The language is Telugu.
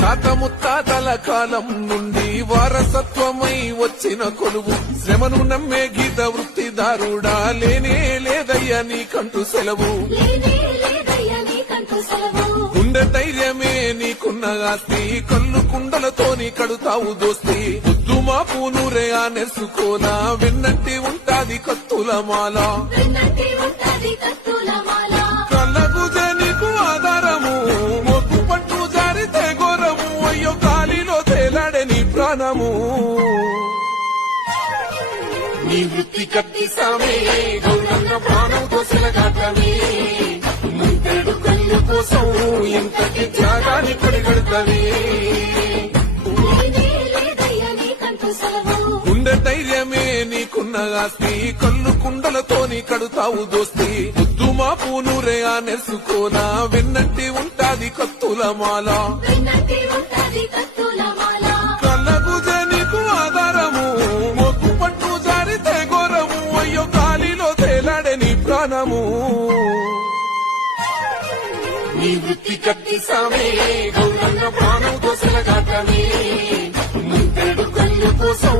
తాత ముత్తాతల కాలం నుండి వారసత్వమై వచ్చిన కొలువు శ్రమను నమ్మే గీత వృత్తిదారుడా లేనే లేదయ్యా నీకంటూ సెలవు గుండె ధైర్యమే నీకున్న ఆస్తి కళ్ళు కుండలతోని కడుతావు దోస్తి ముద్దు మా పూనురే ఆ నెర్సుకోనా వెన్నంటి ఉంటాది కత్తుల మాల కళ్ళకు నీకు ఆధారము మొగ్గు పట్టు జారితే ఘోరము అయ్యో గాలిలో తేలాడే నీ ప్రాణము నీ వృత్తి కత్తి సామే గౌరన్న ప్రాణం కోసల కాటమే ముందెడు కళ్ళు కోసం ఇంతకి త్యాగాన్ని పడిగడతవే గుండె ధైర్యమే నీకున్న ఆస్తి కళ్ళు కుండలతోని కడుతావు దోస్తి ముద్దు మా పూనురే ఆ నెర్సుకోనా వెన్నంటి ఉంటాది కత్తుల మాల కళ్ళకు నీకు ఆధారము మొగ్గు పట్టు జారితే ఘోరము అయ్యో గాలిలో తేలాడే నీ ప్రాణము నీ వృత్తి కత్తి సామే గౌరన్న ప్రాణం కోసల కాటమే ముందెడు కళ్ళు కోసం